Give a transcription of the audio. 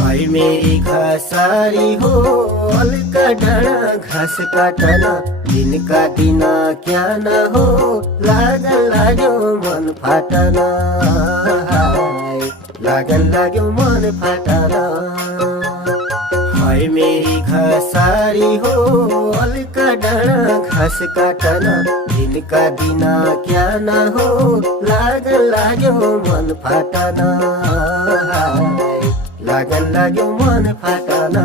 हाय मेरी खसारी हो हल्का डाँडा घाँस काटन दिन का दिन क्या न हो लागन लाग्यो मन फाटन लागन लाग्यो मन फाटन हाय मेरी खसारी हो हल्का डाँडा घाँस काटन दिन का दिन क्या न हो लागन लाग्यो मन फाटन लागन लाग्यो मन फाटन